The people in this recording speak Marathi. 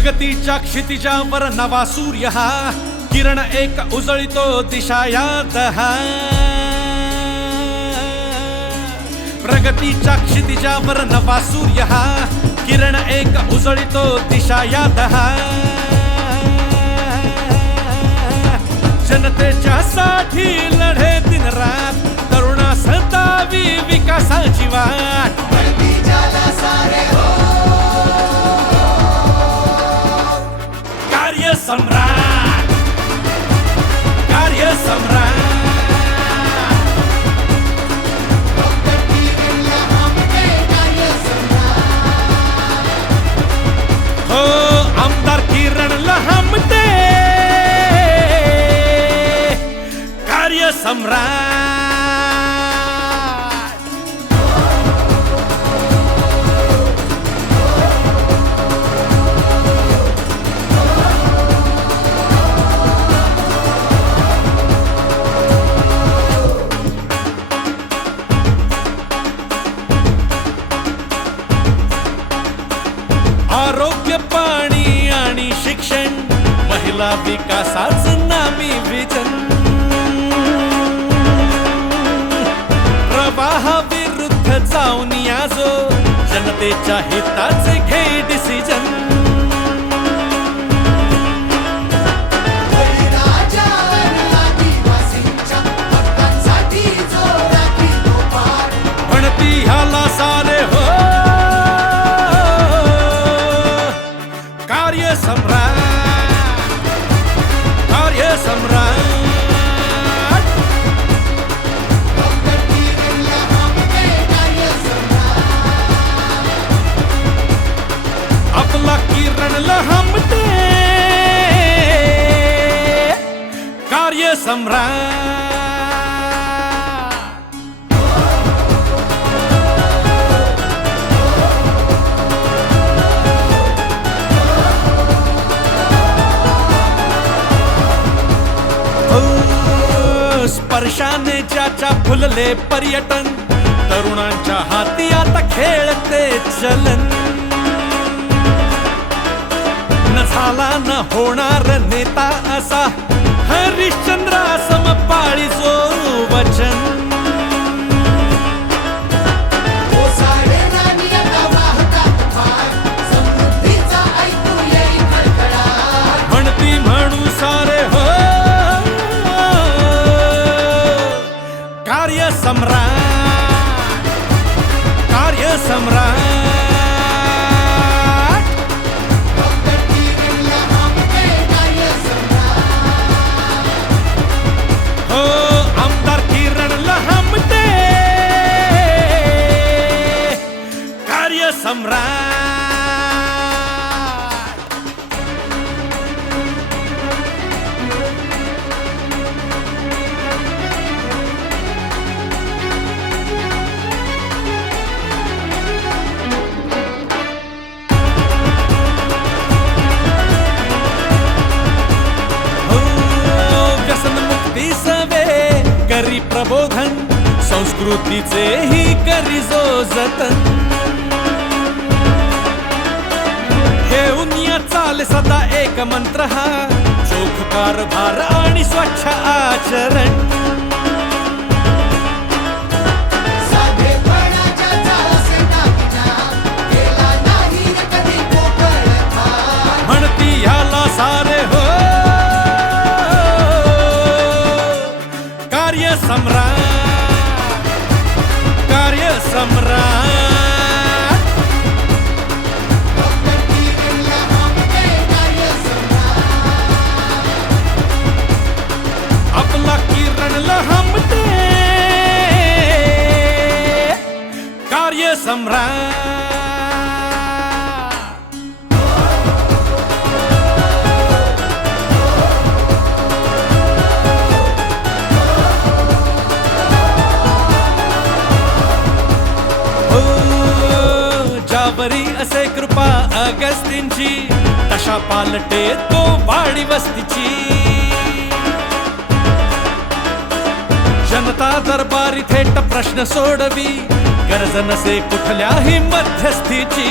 प्रगतीच्या क्षितिजावर नवा सूर्य हा, किरण एक उजळितो दिशा यात हा. प्रगतीच्या क्षितिजावर नवा सूर्य हा, किरण एक उजळितो दिशा यात हा. जनतेच्या साठी लढे दिन रात, तरुणा सतावी विकासाची वाट. कार्य सम्राट, कार्य सम्राट. हो आमदार किरण लहामटे, कार्य सम्राट. आरोग्य, पाणी आणि शिक्षण, महिला विकासाचं नामी विजन. प्रवाहाविरुद्ध जाऊन या जो, जनतेच्या हिताचे घे डिसिजन. म्हणती ह्याला सारे हो, कार्य सम्राट, कार्य सम्राट. आपला किरण लहामटे, कार्य सम्राट. स्पर्शाने ज्याच्या फुलले पर्यटन, तरुणांच्या हाती आता खेळते चलन. न झाला न होणार नेता असा, हरिश्चंद्रा समपाळी जो वचन. म्हणती म्हणू सारे हो, कार्य सम्राट, कार्य सम्राट. हो आमदार किरण लहामटे, कार्य सम्राट. करी प्रबोधन, संस्कृतीचे ही करी जो जतन. घेऊन या चाल सदा एक मंत्र हा, चोख कारभार आणि स्वच्छ आचरण. म्हणती ह्याला सारे हो, कार्य सम्राट, कार्य सम्राट. आपला किरण लहामटे, कार्य सम्राट. ज्यावरी असे कृपा अगस्तींची, तशा पालटे तो वाडी वस्तीची. जनता दरबारी थेट प्रश्न सोडवी, गरज नसे कुठल्याही मध्यस्थीची.